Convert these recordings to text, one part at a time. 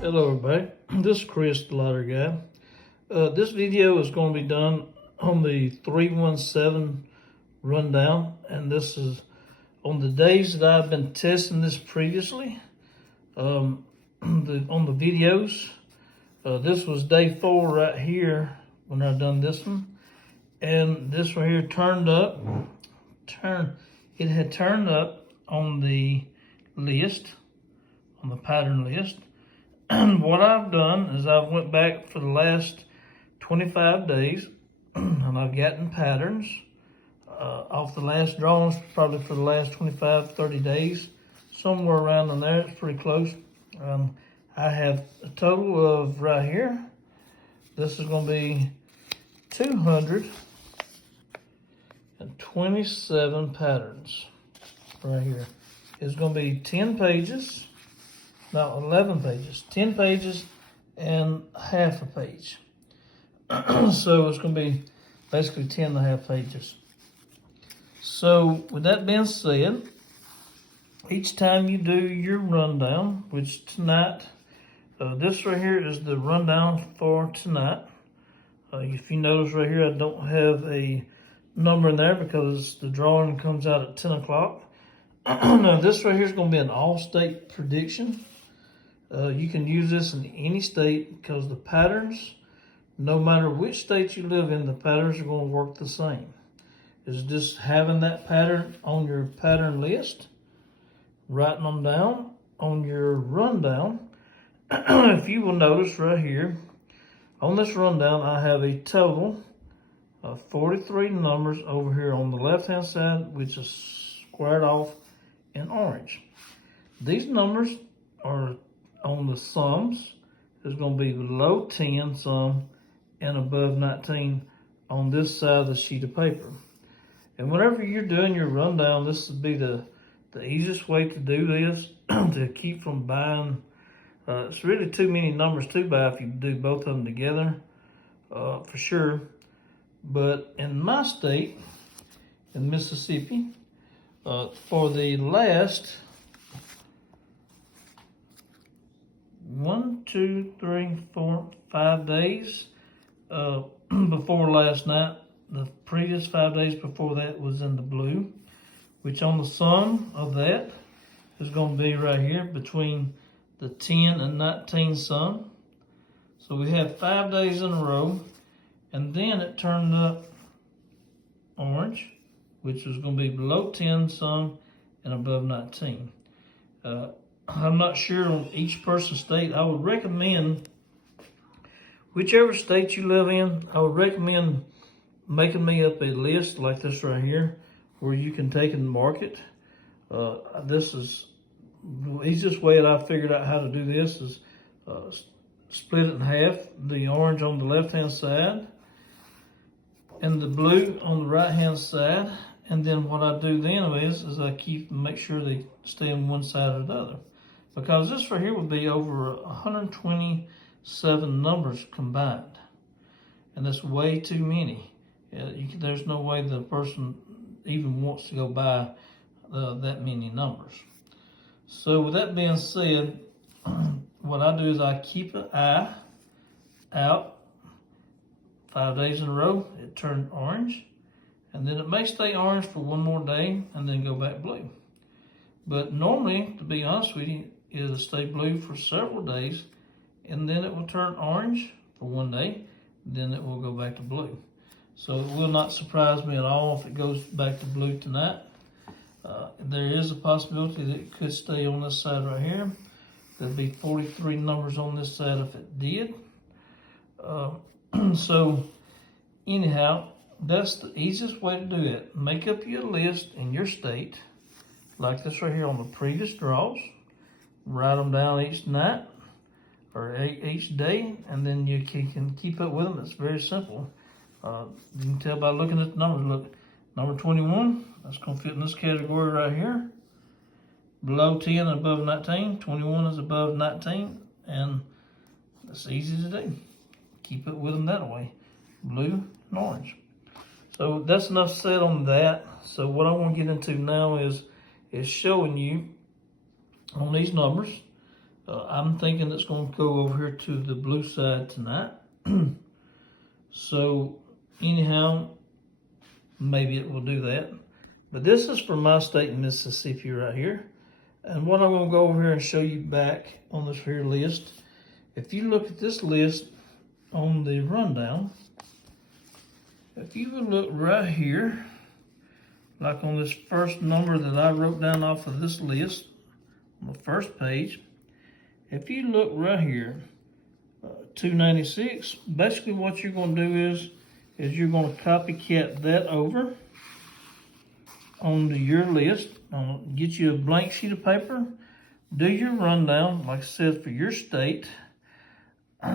Hello everybody, this is Chris the Lottery Guy. This video is going to be done on the 317 rundown, and this is on the days that I've been testing this previously on the videos. This was day 4 right here when I done this one, and this one here it had turned up on the list, on the pattern list. And what I've done is I've went back for the last 25 days and I've gotten patterns off the last drawings, probably for the last 25, 30 days, somewhere around in there. It's pretty close. I have a total of right here. This is going to be 227 patterns right here. It's going to be 10 pages. No, 11 pages, 10 pages and half a page. So it's going to be basically 10 and a half pages. So with that being said, each time you do your rundown, which tonight, this right here is the rundown for tonight. If you notice right here, I don't have a number in there because the drawing comes out at 10 o'clock. Now this right here is going to be an all-state prediction. You can use this in any state because the patterns, no matter which state you live in, the patterns are going to work the same. It's just having that pattern on your pattern list, writing them down on your rundown. If you will notice right here, on this rundown, I have a total of 43 numbers over here on the left-hand side, which is squared off in orange. These numbers are on the sums. There's going to be below 10 sum and above 19 on this side of the sheet of paper. And whenever you're doing your rundown, this would be the easiest way to do this to keep from buying. It's really too many numbers to buy if you do both of them together, for sure. But in my state, in Mississippi, for the last 5 days before last night, the previous 5 days before that was in the blue, which on the sum of that is going to be right here between the 10 and 19 sum. So we have 5 days in a row, and then it turned up orange, which is going to be below 10 sum and above 19. I'm not sure on each person's state. I would recommend, whichever state you live in, I would recommend making me up a list like this right here, where you can take and mark it. This is the easiest way that I figured out how to do this is split it in half, the orange on the left-hand side and the blue on the right-hand side. And then what I do then is I make sure they stay on one side or the other. Because this right here would be over 127 numbers combined. And that's way too many. There's no way the person even wants to go buy that many numbers. So with that being said, what I do is I keep an eye out. 5 days in a row, it turned orange. And then it may stay orange for one more day and then go back blue. But normally, to be honest with you, it'll stay blue for several days, and then it will turn orange for one day, then it will go back to blue. So it will not surprise me at all if it goes back to blue tonight. There is a possibility that it could stay on this side right here. There'll be 43 numbers on this side if it did. So anyhow, that's the easiest way to do it. Make up your list in your state, like this right here on the previous draws. Write them down each night or each day, and then you can keep up with them. It's very simple. You can tell by looking at the numbers. Look, number 21, that's going to fit in this category right here. Below 10 and above 19. 21 is above 19, and that's easy to do. Keep it with them that way. Blue and orange. So that's enough said on that. So what I want to get into now is showing you on these numbers. I'm thinking it's going to go over here to the blue side tonight. So anyhow, maybe it will do that. But this is for my state in Mississippi right here. And what I'm going to go over here and show you back on this here list. If you look at this list on the rundown, if you would look right here, like on this first number that I wrote down off of this list, on the first page, if you look right here, 296, basically what you're going to do is you're going to copycat that over onto your list. Get you a blank sheet of paper, do your rundown, like I said, for your state.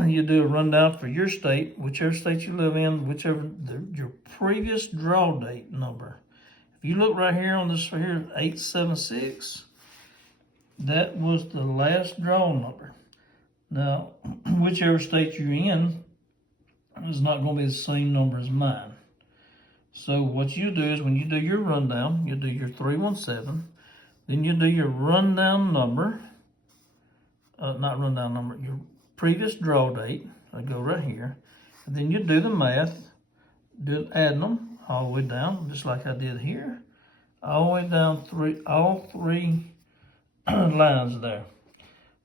You do a rundown for your state, whichever state you live in, your previous draw date number. If you look right here on this right here, 876, that was the last draw number. Now, whichever state you're in is not going to be the same number as mine. So what you do is when you do your rundown, you do your 317, then you do your rundown number, your previous draw date. I go right here, and then you do the math, adding them all the way down, just like I did here, all the way down all three lines there.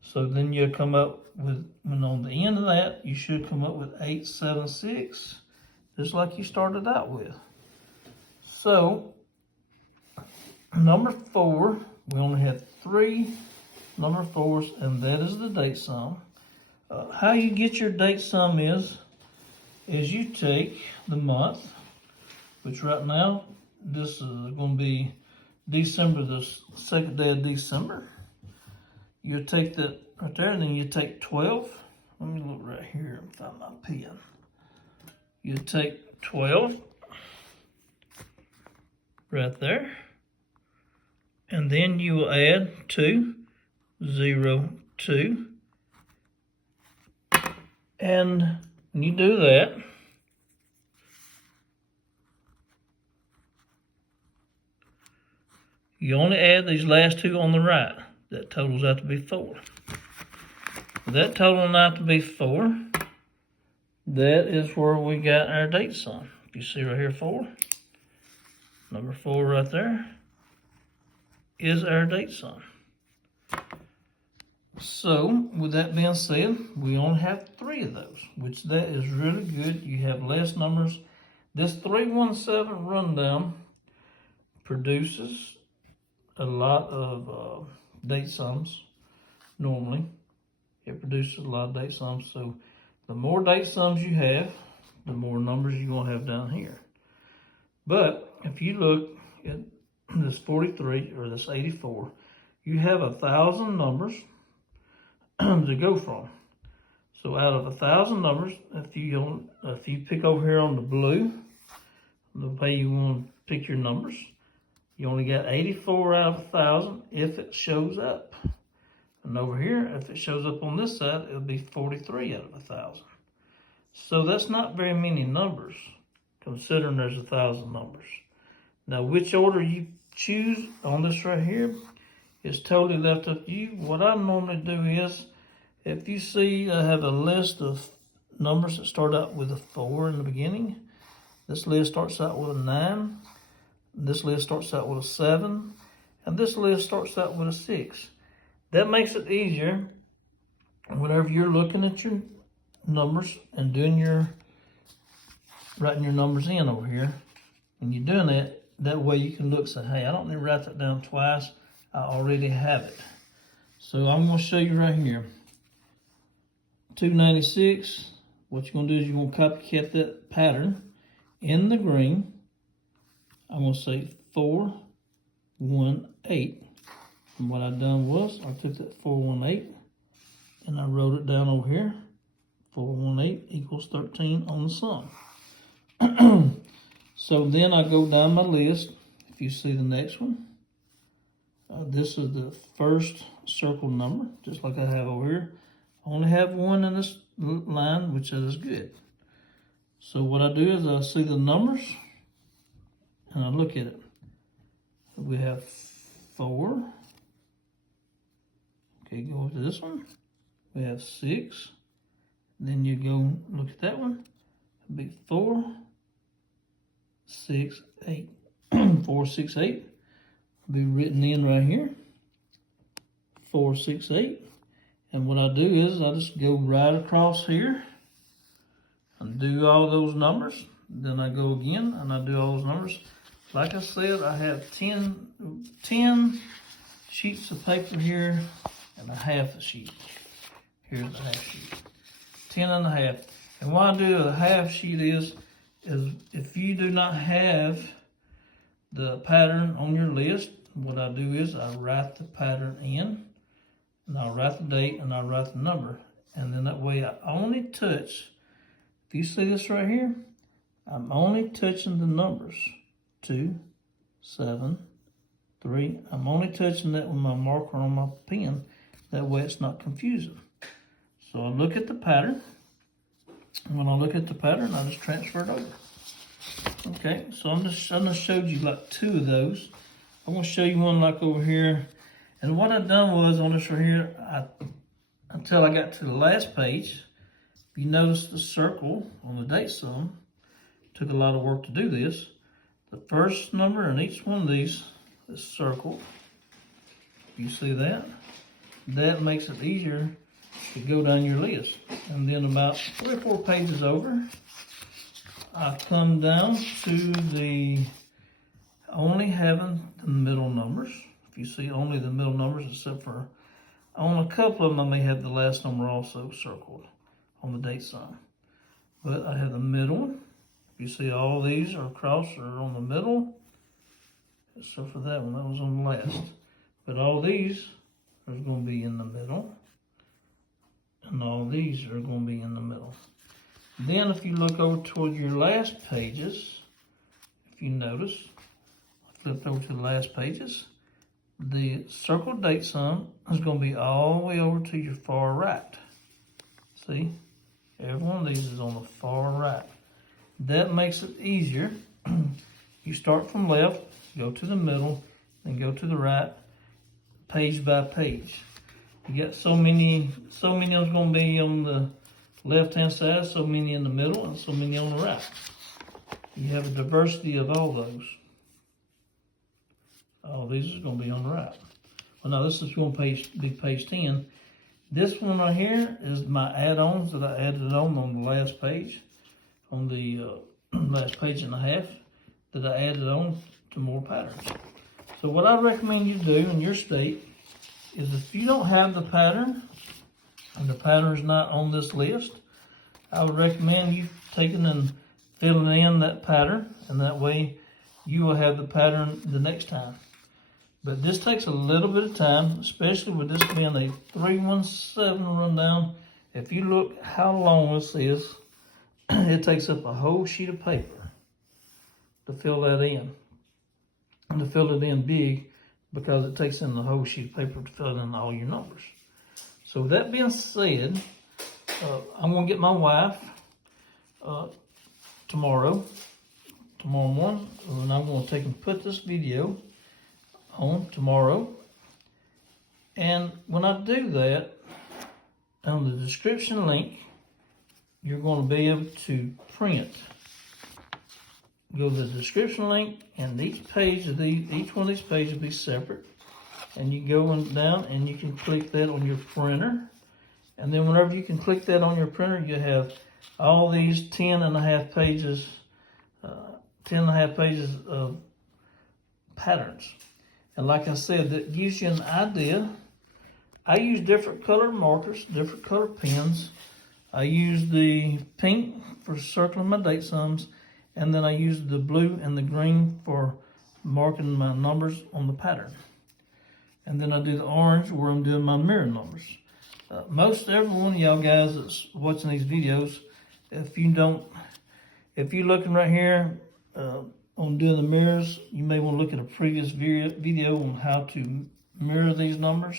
So then you come up with, and on the end of that, you should come up with 876, just like you started out with. So, number 4, we only had 3 number 4s, and that is the date sum. How you get your date sum is you take the month, which right now, this is going to be December, the second day of December. You take that right there, and then you take 12. Let me look right here and find my pen. You take 12 right there, and then you will add 2, 0, 2. And when you do that, you only add these last 2 on the right. That totals out to be 4. That totaling out to be 4, that is where we got our date sum. If you see right here, 4, number 4 right there is our date sum. So, with that being said, we only have 3 of those, which that is really good. You have less numbers. This 317 rundown produces a lot of date sums. Normally, it produces a lot of date sums. So, the more date sums you have, the more numbers you're going to have down here. But, if you look at this 43 or this 84, you have 1,000 numbers to go from. So out of 1,000 numbers, if you pick over here on the blue, the way you want to pick your numbers, you only got 84 out of 1,000 if it shows up. And over here, if it shows up on this side, it'll be 43 out of 1,000. So that's not very many numbers, considering there's 1,000 numbers. Now, which order you choose on this right here is totally left up to you. What I normally do is, if you see I have a list of numbers that start out with a 4 in the beginning, this list starts out with a 9, this list starts out with a 7, and this list starts out with a 6. That makes it easier whenever you're looking at your numbers and writing your numbers in over here. When you're doing that, that way you can look and say, hey, I don't need to write that down twice. I already have it. So I'm going to show you right here. 296, what you're going to do is you're going to copycat that pattern in the green. I'm going to say 418. And what I done was I took that 418 and I wrote it down over here. 418 equals 13 on the sum. So then I go down my list. If you see the next one, this is the first circle number, just like I have over here. I only have 1 in this line, which is good. So what I do is I see the numbers and I look at it. We have 4. Okay, go over to this one. We have 6. Then you go look at that one. It'll be 4, 6, 8. 4, 6, 8. Be written in right here. 4, 6, 8. And what I do is I just go right across here and do all those numbers. Then I go again and I do all those numbers. Like I said, I have 10 sheets of paper here and a half a sheet. Here's the half sheet. 10 and a half. And what I do with a half sheet is if you do not have the pattern on your list, what I do is I write the pattern in, and I'll write the date, and I'll write the number. And then that way I only touch, if you see this right here, I'm only touching the numbers. 2, 7, 3. I'm only touching that with my marker on my pen. That way it's not confusing. So I look at the pattern. When I look at the pattern, I just transfer it over. Okay, so I just showed you like 2 of those. I'm gonna show you one like over here. And what I've done was on this right here, until I got to the last page, if you notice the circle on the date sum, took a lot of work to do this. The first number in each one of these is circled. You see that? That makes it easier to go down your list. And then about 3 or 4 pages over, I come down to the only having the middle numbers. If you see only the middle numbers, except for on a couple of them, I may have the last number also circled on the date sum. But I have the middle one. You see all these are across or on the middle, except for that one, that was on the last. But all these are going to be in the middle, and all these are going to be in the middle. Then if you look over toward your last pages, if you notice, I flipped over to the last pages, the circled date sum is going to be all the way over to your far right. See? Every one of these is on the far right. That makes it easier. You start from left, go to the middle, then go to the right, page by page. You got so many of them's going to be on the left-hand side, so many in the middle, and so many on the right. You have a diversity of all those. All these is going to be on the right. Well, now this is going to be page 10. This one right here is my add-ons that I added on the last page. On the last page and a half that I added on to more patterns. So what I recommend you do in your state is if you don't have the pattern and the pattern is not on this list, I would recommend you taking and filling in that pattern, and that way you will have the pattern the next time. But this takes a little bit of time, especially with this being a 317 rundown. If you look how long this is, it takes up a whole sheet of paper to fill that in. And to fill it in big, because it takes in the whole sheet of paper to fill in all your numbers. So with that being said, I'm going to get my wife tomorrow morning, and I'm going to take and put this video on tomorrow. And when I do that, on the description link, you're going to be able to print. Go to the description link, and each one of these pages will be separate. And you go down and you can click that on your printer. And then whenever you can click that on your printer, you have all these 10 and a half pages of patterns. And like I said, that gives you an idea. I use different color markers, different color pens. I use the pink for circling my date sums, and then I use the blue and the green for marking my numbers on the pattern. And then I do the orange where I'm doing my mirror numbers. Most every one of y'all guys that's watching these videos, if you're looking right here on doing the mirrors, you may want to look at a previous video on how to mirror these numbers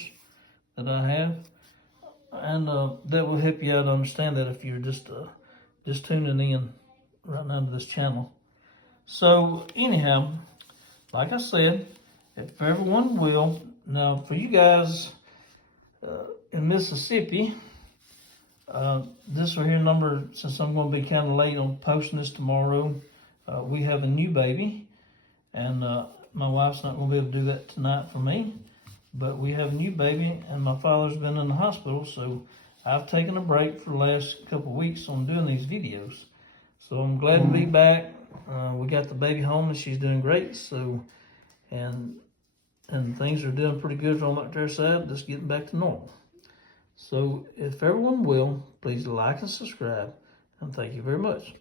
that I have. And that will help you out to understand that if you're just tuning in right now to this channel. So anyhow, like I said, if everyone will, now for you guys in Mississippi, this will here number, since I'm going to be kind of late on posting this tomorrow, we have a new baby, and my wife's not going to be able to do that tonight for me, but we have a new baby, and my father's been in the hospital, so I've taken a break for the last couple of weeks on doing these videos. So I'm glad to be back. We got the baby home, and she's doing great, so, and things are doing pretty good on that their side, just getting back to normal. So if everyone will, please like and subscribe, and thank you very much.